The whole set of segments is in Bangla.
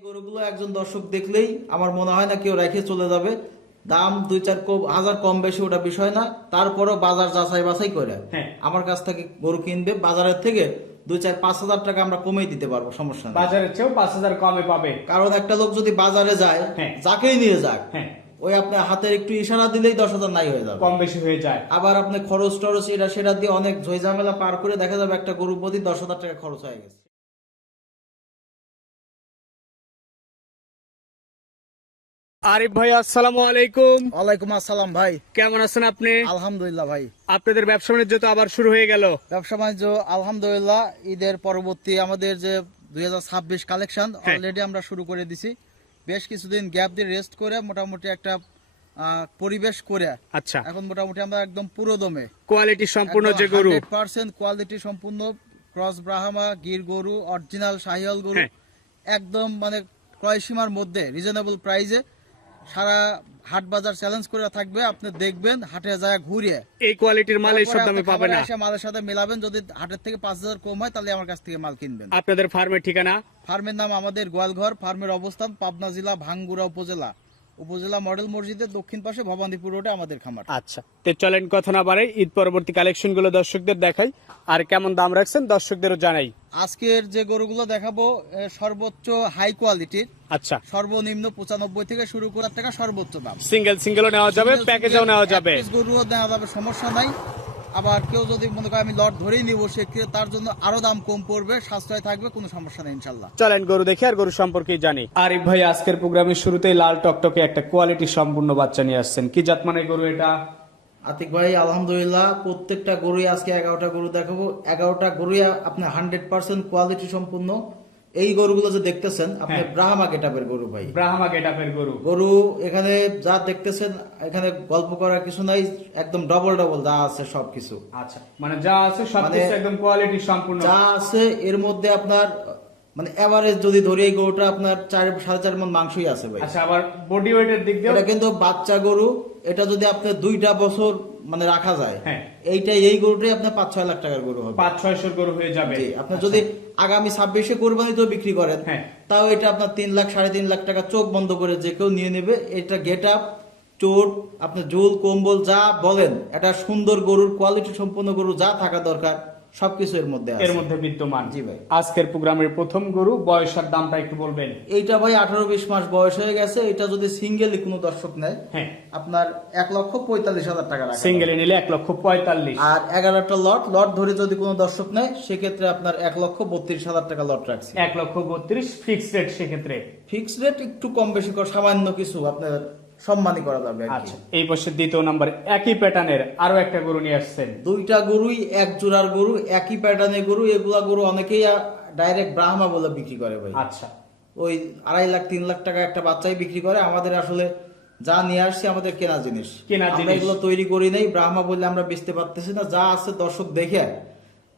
এই গরুগুলো একজন দর্শক দেখলেই আমার মনে হয় না কেউ রেখে চলে যাবে। দাম দুই চার হাজার কম বেশি ওটা বিষয় না। তারপরেও বাজার যাচাই বাছাই করে হ্যাঁ। আমার কাছ থেকে গরু কিনবে। বাজারের থেকে দুই চার পাঁচ হাজার টাকা আমরা কমিয়ে দিতে পারব সমস্যা বাজারের চেয়েও পাঁচ হাজার কমে পাবে। কারণ একটা লোক যদি বাজারে যায় হ্যাঁ। যাকেই নিয়ে যাক হ্যাঁ। ওই আপনার হাতের একটু ইশারা দিলেই দশ হাজার নাই হয়ে যাবে। কম বেশি হয়ে যায়। আবার আপনি খরচ টরচ এটা সেটা দিয়ে অনেক ঝামেলা পার করে দেখা যাবে একটা গরু প্রতি দশ হাজার টাকা খরচ হয়ে গেছে। আরিফ ভাই আসসালামু আলাইকুম। ওয়ালাইকুম আসসালাম ভাই। কেমন আছেন আপনি? আলহামদুলিল্লাহ ভাই। আপনাদের ব্যবসা বাণিজ্য তো আবার শুরু হয়ে গেল। ব্যবসা বাণিজ্য আলহামদুলিল্লাহ ঈদের পরবর্তী আমাদের যে দুই কালেকশন হ্যাঁ। অলরেডি আমরা শুরু করে দিছি। বেশ কিছুদিন গ্যাপ দিয়ে রেস্ট করে মোটামুটি একটা পরিবেশ করে। আচ্ছা। এখন মোটামুটি আমরা একদম পুরো দমে। কোয়ালিটি সম্পূর্ণ যে গরু। পার্সেন্ট কোয়ালিটি সম্পূর্ণ ক্রস ব্রাহ্মা গির গরু অরিজিনাল শাহিয়াল গরু হ্যাঁ। একদম মানে ক্রয় সীমার মধ্যে রিজনেবল প্রাইসে সারা হাট বাজার চ্যালেঞ্জ করে থাকবে আপনি দেখবেন হাটে যায় ঘুরে এই কোয়ালিটির মাল এইসব সব দামে পাবেন পাবে না এসে মালের সাথে মেলাবেন যদি হাটের থেকে পাঁচ হাজার কম হয় তাহলে আমার কাছ থেকে মাল কিনবেন। আপনাদের ফার্মের ঠিকানা? ফার্মের নাম আমাদের গোয়ালঘর ফার্মের অবস্থান পাবনা জেলা ভাঙ্গুরা উপজেলা। উপজেলা মডেল মসজিদের দক্ষিণ পাশে ভবানীপুর রোডে আমাদের খামার। আচ্ছা তো চলেন কথা না বাড়াই ঈদ পরবর্তী কালেকশনগুলো দর্শকদের দেখাই আর কেমন দাম রাখছেন দর্শকদেরও জানাই। আজকের যে গরুগুলো দেখাবো সর্বোচ্চ হাই কোয়ালিটির আচ্ছা। সর্বনিম্ন পঁচানব্বই থেকে শুরু করার টাকা সর্বোচ্চ দাম। সিঙ্গেল সিঙ্গেলও নেওয়া যাবে প্যাকেজও নেওয়া যাবে। গরুও নেওয়া যাবে সমস্যা নাই। আবার কেউ যদি মনে করে আমি লট ধরেই নিব সেক্ষেত্রে তার জন্য আরও দাম কম পড়বে সাশ্রয় থাকবে কোনো সমস্যা নেই ইনশাল্লাহ। চলেন গরু দেখি আর গরু সম্পর্কে জানি। আরিফ ভাই আজকের প্রোগ্রামের শুরুতেই লাল টকটকে একটা কোয়ালিটি সম্পূর্ণ বাচ্চা নিয়ে আসছেন। কি জাত মানে গরু এটা? আতিক ভাই আলহামদুলিল্লাহ প্রত্যেকটা গরুই আজকে এগারোটা গরু দেখাবো। এগারোটা গরুই আপনি হান্ড্রেড পার্সেন্ট কোয়ালিটি সম্পূর্ণ। এই গরুগুলো যে দেখতেছেন আপনি হ্যাঁ। ব্রাহ্মা গেটাপের গরু ভাই। ব্রাহ্মা গেটাপের গরু। গরু এখানে যা দেখতেছেন এখানে গল্প করার কিছু নাই একদম ডবল ডবল যা আছে সবকিছু। আচ্ছা মানে যা আছে সবকিছু মানে- একদম কোয়ালিটি সম্পূর্ণ। যা আছে এর মধ্যে আপনার মানে এভারেজ যদি ধরি এই গরুটা আপনার চার সাড়ে চার মন মাংসই আছে ভাই। আচ্ছা আবার বডি ওয়েটের দিক দিয়ে এটা কিন্তু বাচ্চা গরু এটা যদি আপনার দুইটা বছর মানে রাখা যায় হ্যাঁ। এইটাই এই গরুটাই আপনার পাঁচ ছয় লাখ টাকার গরু হবে পাঁচ ছয়শো গরু হয়ে যাবে জি আপনি যদি আগামী ছাব্বিশে কোরবানি তো বিক্রি করেন হ্যাঁ। তাও এটা আপনার তিন লাখ সাড়ে তিন লাখ টাকা চোখ বন্ধ করে যে কেউ নিয়ে নেবে এটা গেট আপ চোট আপনার ঝুল কম্বল যা বলেন এটা সুন্দর গরুর কোয়ালিটি সম্পন্ন গরু যা থাকা দরকার সবকিছু এর মধ্যে এর মধ্যে বিদ্যমান। জি ভাই। আজকের প্রোগ্রামের প্রথম গরু বয়সের দামটা একটু বলবেন। এইটা ভাই আঠারো বিশ মাস বয়স হয়ে গেছে এটা যদি সিঙ্গেলি কোনো দর্শক নেয় হ্যাঁ। আপনার এক লক্ষ পঁয়তাল্লিশ হাজার টাকা রাখা সিঙ্গেলে নিলে এক লক্ষ পঁয়তাল্লিশ। আর এগারোটা লট লট ধরে যদি কোনো দর্শক নেয় সেক্ষেত্রে আপনার এক লক্ষ বত্রিশ হাজার টাকা লট রাখছি। এক লক্ষ বত্রিশ ফিক্স রেট সেক্ষেত্রে। ফিক্স রেট একটু কম বেশি করে সামান্য কিছু আপনার সম্মানই করা যাবে আচ্ছা এই বছর দ্বিতীয় নাম্বার একই প্যাটার্নের আরও একটা গরু নিয়ে আসছেন। দুইটা গরুই এক জোড়ার গরু একই প্যাটার্নের গরু এগুলা গরু অনেকেই ডাইরেক্ট ব্রাহ্মা বলে বিক্রি করে ভাই। আচ্ছা। ওই আড়াই লাখ তিন লাখ টাকা একটা বাচ্চাই বিক্রি করে আমাদের আসলে যা নিয়ে আসছি আমাদের কেনা জিনিস। কেনা জিনিস। এগুলো তৈরি করি নাই ব্রাহ্মা বললে আমরা বেচতে পারতেছি না। যা আছে দর্শক দেখে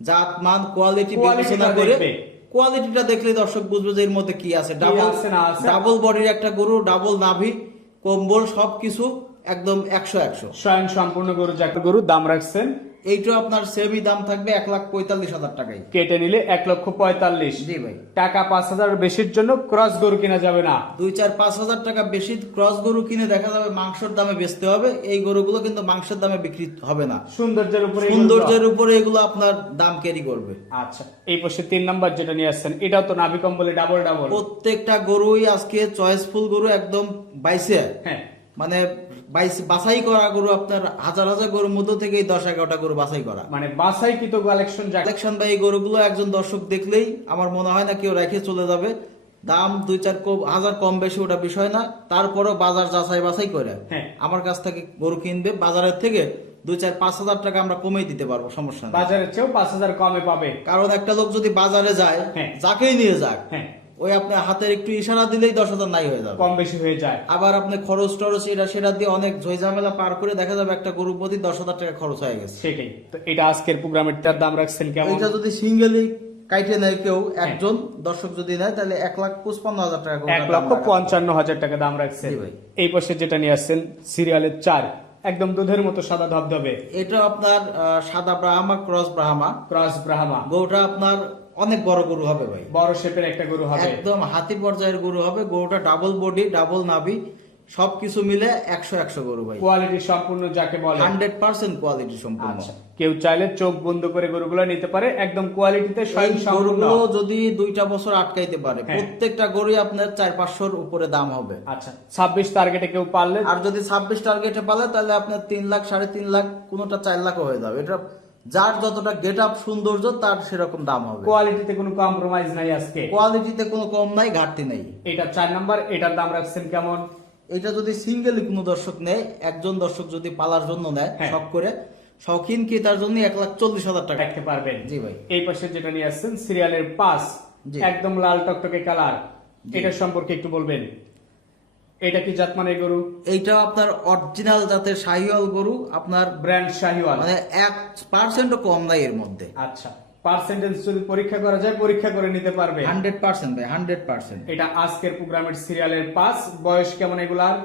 জাত মান কোয়ালিটি বিবেচনা করে কোয়ালিটিটা দেখলে দর্শক বুঝবে যে এর মধ্যে কি আছে। ডাবল আছে না আছে? ডাবল বডির একটা গরু ডাবল নাভি। কম্বল সবকিছু একদম একশো একশো। স্বয়ং সম্পূর্ণ গরু যাকে গরু দাম রাখছেন এইটা আপনার সেমি দাম থাকবে এক লাখ পঁয়তাল্লিশ হাজার টাকায়। কেটে নিলে এক লক্ষ পঁয়তাল্লিশ। জি ভাই। টাকা পাঁচ হাজার বেশির জন্য ক্রস গরু কেনা যাবে না। দুই চার পাঁচ হাজার টাকা বেশি ক্রস গরু কিনে দেখা যাবে মাংসের দামে বেচতে হবে। এই গরুগুলো কিন্তু মাংসের দামে বিক্রি হবে না। সৌন্দর্যের উপরে সৌন্দর্যের উপরে এগুলো আপনার দাম ক্যারি করবে। আচ্ছা এই পাশে তিন নাম্বার যেটা নিয়ে আসছেন এটাও তো নাভি কম্বলে ডাবল ডাবল প্রত্যেকটা গরুই আজকে চয়েসফুল গরু একদম বাইসে। হ্যাঁ। মানে বাছাই করা গরু আপনার হাজার হাজার গরুর মধ্য থেকে দশ এগারোটা গরু বাছাই করা। মানে বাসাই কি তো কালেকশন কালেকশন বা এই গরুগুলো একজন দর্শক দেখলেই আমার মনে হয় না কেউ রেখে চলে যাবে। দাম দুই চার কম- হাজার কম বেশি ওটা বিষয় না। তারপরেও বাজার যাচাই বাছাই করে। হ্যাঁ। আমার কাছ থেকে গরু কিনবে বাজারের থেকে দুই চার পাঁচ হাজার টাকা আমরা কমিয়ে দিতে পারব সমস্যা বাজারের চেয়েও পাঁচ হাজার কমে পাবে। কারণ একটা লোক যদি বাজারে যায় হ্যাঁ। যাকেই নিয়ে যাক হ্যাঁ। ওই আপনার হাতের একটু ইশারা দিলেই দশ হাজার নাই হয়ে যাবে। কম বেশি হয়ে যায়। আবার আপনি খরচ টরচ এটা সেটা দিয়ে অনেক ঝামেলা পার করে দেখা যাবে একটা গরু প্রতি দশ হাজার টাকা খরচ হয়ে গেছে। সেটাই। তো এটা আজকের প্রোগ্রামের তার দাম রাখছেন কেমন? এইটা যদি সিঙ্গেলি কাইটে নেয় কেউ একজন দর্শক যদি নেয় তাহলে এক লাখ পঁচপান্ন হাজার টাকা এক দাম লক্ষ পঞ্চান্ন হাজার টাকা দাম রাখছেন। এই পাশে যেটা নিয়ে আসছেন সিরিয়ালের চার একদম দুধের মতো সাদা ধবধবে। এটা আপনার সাদা ব্রাহ্মা ক্রস ব্রাহ্মা। ক্রস ব্রাহ্মা। গরুটা আপনার অনেক বড় গরু হবে ভাই। বড় শেপের একটা গরু হবে। একদম হাতি পর্যায়ের গরু হবে গরুটা ডাবল বডি ডাবল নাভি সবকিছু মিলে একশো একশো গরু ভাই। কোয়ালিটি সম্পূর্ণ যাকে বলে। হান্ড্রেড পার্সেন্ট কোয়ালিটি সম্পূর্ণ। আচ্ছা কেউ চাইলে চোখ বন্ধ করে গরুগুলো নিতে পারে একদম কোয়ালিটিতে স্বয়ং গরুগুলো যদি দুইটা বছর আটকাইতে পারে হ্যাঁ। প্রত্যেকটা গরুই আপনার চার পাঁচশোর উপরে দাম হবে। আচ্ছা ছাব্বিশ টার্গেটে কেউ পারলে আর যদি ছাব্বিশ টার্গেটে পালে তাহলে আপনার তিন লাখ সাড়ে তিন লাখ কোনোটা চার লাখও হয়ে যাবে। এটা যার যতটা গেট আপ সৌন্দর্য তার সেরকম দাম হবে। কোয়ালিটিতে কোনো কম্প্রোমাইজ নাই আজকে। কোয়ালিটিতে কোনো কম নাই ঘাটতি নাই। এটা চার নাম্বার এটার দাম রাখছেন কেমন? এটা যদি সিঙ্গেলি কোনো দর্শক নেয় একজন দর্শক যদি পালার জন্য নেয় হ্যাঁ। শখ করে শখিন কি তার জন্য এক লাখ চল্লিশ হাজার টাকা? রাখতে পারবেন। জি ভাই। এই পাশে যেটা নিয়ে আসছেন সিরিয়ালের পাস একদম লাল টকটকে কালার। এটা সম্পর্কে একটু বলবেন। এটা কি জাতমানের গরু? এইটা আপনার অরিজিনাল জাতের শাহিওয়াল গরু আপনার ব্র্যান্ড শাহিওয়াল। মানে এক পার্সেন্টও কম নাই এর মধ্যে। আচ্ছা পার্সেন্টেজ যদি পরীক্ষা করা যায় পরীক্ষা করে নিতে পারবে। হান্ড্রেড পার্সেন্ট ভাই হান্ড্রেড পার্সেন্ট এটা আজকের প্রোগ্রামের সিরিয়ালের পাস বয়স কেমন এগুলার?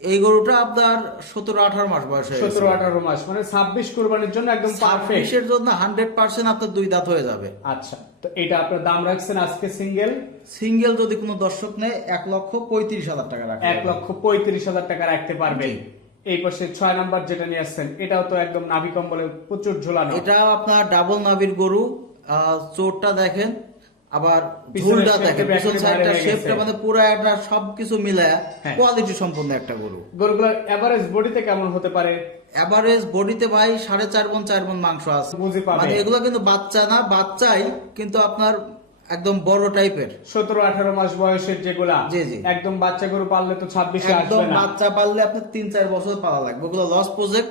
এই গরুটা আপনার সতেরো আঠারো মাস বয়স সতেরো আঠারো মাস মানে ছাব্বিশ কোরবানির জন্য একদম পারফেক্ট জন্য হান্ড্রেড পার্সেন্ট আপনার দুই দাঁত হয়ে যাবে। আচ্ছা তো এটা আপনার দাম রাখছেন আজকে সিঙ্গেল? সিঙ্গেল যদি কোনো দর্শক নেয় এক লক্ষ পঁয়ত্রিশ হাজার টাকা রাখবে এক লক্ষ পঁয়ত্রিশ হাজার টাকা রাখতে পারবেন এই পাশে ছয় নাম্বার যেটা নিয়ে আসছেন এটাও তো একদম নাভি কম্বলে প্রচুর ঝোলানো। এটা আপনার ডাবল নাভির গরু। আহ, চোরটা দেখেন আবার ঝুলটা দেখেন পিছন সাইডটা শেপটা মানে পুরো একটা সবকিছু মিলায়া হ্যাঁ। কোয়ালিটি সম্পন্ন একটা গরু। গরুগুলোর এভারেজ বডিতে কেমন হতে পারে? এভারেজ বডিতে ভাই সাড়ে চার মন চার মন মাংস আছে। মানে এগুলো কিন্তু বাচ্চা না বাচ্চাই কিন্তু আপনার একদম বড় টাইপের। সতেরো আঠারো মাস বয়সের যেগুলা জি, জি। একদম বাচ্চা গরু পাললে তো ছাব্বিশে একদম বাচ্চা পাললে আপনার তিন চার বছর পালা লাগবে। ওগুলো লস প্রজেক্ট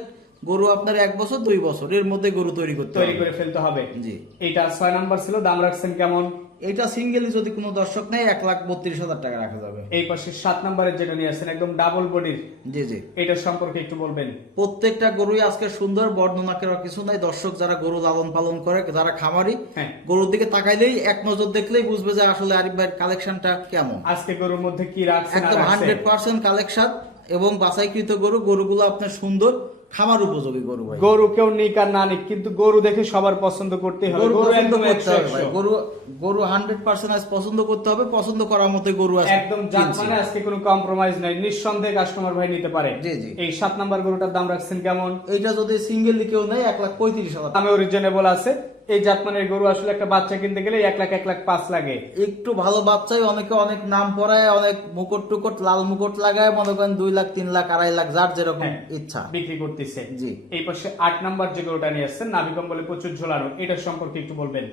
গরু আপনার এক বছর দুই বছর এর মধ্যে গরু তৈরি করতে তৈরি করে ফেলতে হবে। জি। এটা ছয় নাম্বার ছিল দাম রাখছেন কেমন? এটা সিঙ্গেলি যদি কোনো দর্শক নেয় এক লাখ বত্রিশ হাজার টাকা রাখা যাবে। এই পাশে সাত নাম্বারের যেটা নিয়ে আসছেন একদম ডাবল বডির জি জি। এটা সম্পর্কে একটু বলবেন। প্রত্যেকটা গরুই আজকে সুন্দর বর্ণনা করার কিছু নাই। দর্শক যারা গরু লালন পালন করে যারা খামারি হ্যাঁ। গরুর দিকে তাকাইলেই এক নজর দেখলেই বুঝবে যে আসলে আরিফ ভাইয়ের কালেকশনটা কেমন। আজকে গরুর মধ্যে কি রাখছেন একদম হান্ড্রেড পার্সেন্ট কালেকশন এবং বাছাইকৃত গরু গরুগুলো আপনার সুন্দর খামার উপযোগী গরু ভাই। গরু কেউ নিক আর না নিক কিন্তু গরু দেখে সবার পছন্দ করতে হবে। গরু একদম করতে হবে ভাই। গরু গরু হান্ড্রেড পার্সেন্ট আজ পছন্দ করতে হবে পছন্দ করার মতো গরু আছে একদম জাত মানে আজকে কোনো কম্প্রোমাইজ নাই। নিঃসন্দেহে কাস্টমার ভাই নিতে পারে। জি, জি। এই সাত নাম্বার গরুটার দাম রাখছেন কেমন? এইটা যদি সিঙ্গেলি কেউ নেয় এক লাখ পঁয়ত্রিশ হাজার। দামে অরিজিনেবল আছে। এই জাতমানের গরু আসলে একটা বাচ্চা কিনতে গেলে এক লাখ এক লাখ পাঁচ লাগে। একটু ভালো বাচ্চাই অনেকে অনেক নাম পড়ায় অনেক মুকুট টুকুট লাল মুকুট লাগায় মনে করেন দুই লাখ তিন লাখ আড়াই লাখ যার যেরকম হ্যাঁ। ইচ্ছা। বিক্রি করতেছে। জি। এই পাশে আট নাম্বার যে গরুটা নিয়ে আসছেন নাভি কম্বলে প্রচুর ঝোলানো এটার সম্পর্কে একটু বলবেন।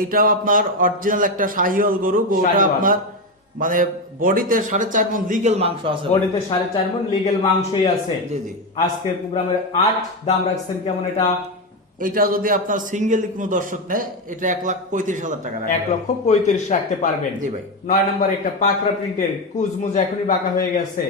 এইটাও আপনার অরিজিনাল একটা শাহিওয়াল গরু গরুটা আপনার মানে বডিতে সাড়ে চার মন লিগেল মাংস আছে। বডিতে সাড়ে চার মন লিগেল মাংসই আছে। জি জি। আজকের প্রোগ্রামের আট দাম রাখছেন কেমন এটা? এইটা যদি আপনার সিঙ্গেলি কোনো দর্শক নেয় এটা এক লাখ পঁয়ত্রিশ হাজার টাকা এক লক্ষ পঁয়ত্রিশ রাখতে পারবেন। জি ভাই। নয় নম্বর একটা পাকড়া প্রিন্টের কুজমুজ এখনই বাঁকা হয়ে গেছে।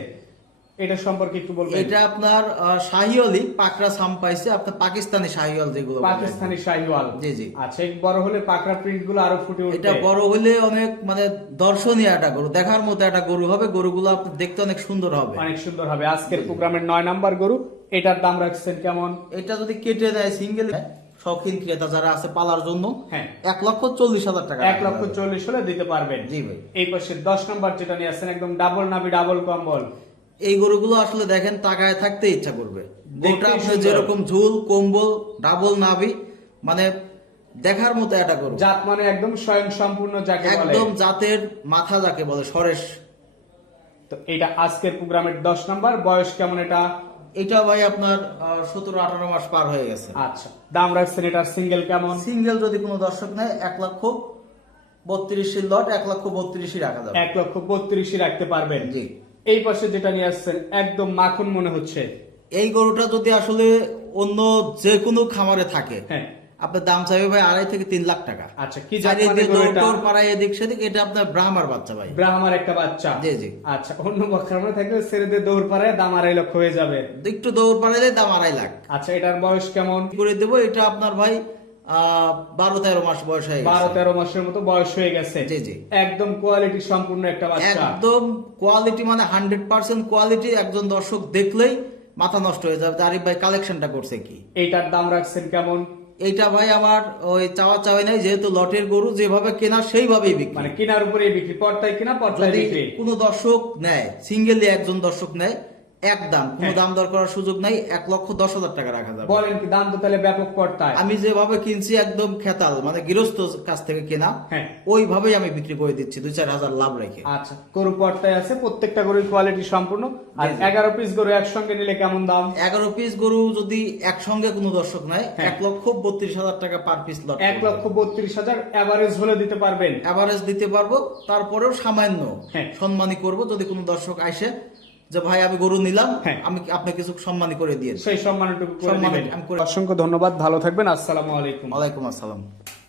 এটা সম্পর্কে একটু বলবেন। এটা আপনার শাহিওয়ালি পাকড়া সাম পাইছে আপনার পাকিস্তানি শাহিওয়াল যেগুলো পাকিস্তানি শাহিওয়াল জি, জি। আচ্ছা বড় হলে পাকড়া প্রিন্টগুলো আরও ফুটে উঠবে। এটা বড় হলে অনেক মানে দর্শনীয় একটা গরু দেখার মতো একটা গরু হবে গরুগুলো আপনার দেখতে অনেক সুন্দর হবে। অনেক সুন্দর হবে। আজকের প্রোগ্রামের নয় নাম্বার গরু এটার দাম রাখছেন কেমন? এটা যদি কেটে দেয় সিঙ্গেল শৌখিন ক্রেতা যারা আছে পালার জন্য হ্যাঁ। এক লক্ষ চল্লিশ হাজার টাকা এক লক্ষ চল্লিশ হলে দিতে পারবেন। জি ভাই। এই পাশে দশ নম্বর যেটা নিয়ে আসছেন একদম ডাবল নাবি ডাবল কম্বল। এই গরুগুলো আসলে দেখেন তাকায় থাকতে ইচ্ছা করবে। গরুটা যেরকম ঝুল কম্বল ডাবল নাভি মানে দেখার মতো একটা গরু। জাত মানে একদম স্বয়ং সম্পূর্ণ যাকে বলে। একদম জাতের মাথা যাকে বলে সরেশ। তো এটা আজকের প্রোগ্রামের দশ নাম্বার বয়স কেমন এটা? এটা ভাই আপনার সতেরো আঠারো মাস পার হয়ে গেছে। আচ্ছা। দাম রাখছেন এটার সিঙ্গেল কেমন? সিঙ্গেল যদি কোনো দর্শক নেয় এক লক্ষ বত্রিশ লট এক লক্ষ বত্রিশই রাখা যাবে। এক লক্ষ বত্রিশই রাখতে পারবেন। জি। এই পাশে যেটা নিয়ে আসছেন একদম মাখন মনে হচ্ছে। এই গরুটা যদি আসলে অন্য যে কোনো খামারে থাকে হ্যাঁ। আপনার দাম চাইবে ভাই আড়াই থেকে তিন লাখ টাকা। আচ্ছা কি পাড়ায় এদিক সেদিক এটা আপনার ব্রাহ্মার বাচ্চা ভাই। ব্রাহ্মার একটা বাচ্চা? জি, জি। আচ্ছা অন্য খামারে থাকলে ছেড়ে দিয়ে দৌড় পাড়ায় দাম আড়াই লক্ষ হয়ে যাবে। একটু দৌড় পাড়াইলে দাম আড়াই লাখ। আচ্ছা এটার বয়স কেমন? করে দেবো? এটা আপনার ভাই বারো তেরো মাস বয়স হয়ে বারো তেরো মাসের মতো বয়স হয়ে গেছে। জি, জি। একদম কোয়ালিটি সম্পূর্ণ একটা বাচ্চা। একদম কোয়ালিটি মানে হান্ড্রেড পার্সেন্ট কোয়ালিটি একজন দর্শক দেখলেই মাথা নষ্ট হয়ে যাবে। আরিফ ভাই কালেকশনটা করছে কি? এইটার দাম রাখছেন কেমন? এইটা ভাই আমার ওই চাওয়া চাওয়াই নাই যেহেতু লটের গরু যেভাবে কেনা সেইভাবেই বিক্রি। মানে কেনার উপরে বিক্রি পর্দায় কেনা পর্দায় বিক্রি। কোনো দর্শক নেয় সিঙ্গেলি একজন দর্শক নেয় এক দাম কোনো হ্যাঁ। দাম দর করার সুযোগ নাই এক লক্ষ দশ হাজার টাকা রাখা যাবে বলেন কি দাম তো তাহলে ব্যাপক পর্দায় আমি যেভাবে কিনছি একদম খেতাল মানে গৃহস্থ কাছ থেকে কেনা হ্যাঁ ওইভাবেই আমি বিক্রি করে দিচ্ছি দুই চার হাজার লাভ রেখে আচ্ছা গরু পর্দায় আছে প্রত্যেকটা গরুর কোয়ালিটি সম্পূর্ণ আর। এগারো পিস গরু একসঙ্গে নিলে কেমন দাম এগারো পিস গরু যদি একসঙ্গে কোনো দর্শক নেয় হ্যাঁ। এক লক্ষ বত্রিশ হাজার টাকা পার পিস লট এক লক্ষ বত্রিশ হাজার অ্যাভারেজ হলে দিতে পারবেন অ্যাভারেজ দিতে পারব তারপরেও সামান্য। সম্মানী করব যদি কোনো দর্শক আসে যে ভাই আমি গরু নিলাম হ্যাঁ। আমি আপনি কিছু সম্মানী করে দিয়ে সেই সম্মানটুকু সম্মান অসংখ্য ধন্যবাদ ভালো থাকবেন আসসালামু আলাইকুম। ওয়ালাইকুম আসসালাম।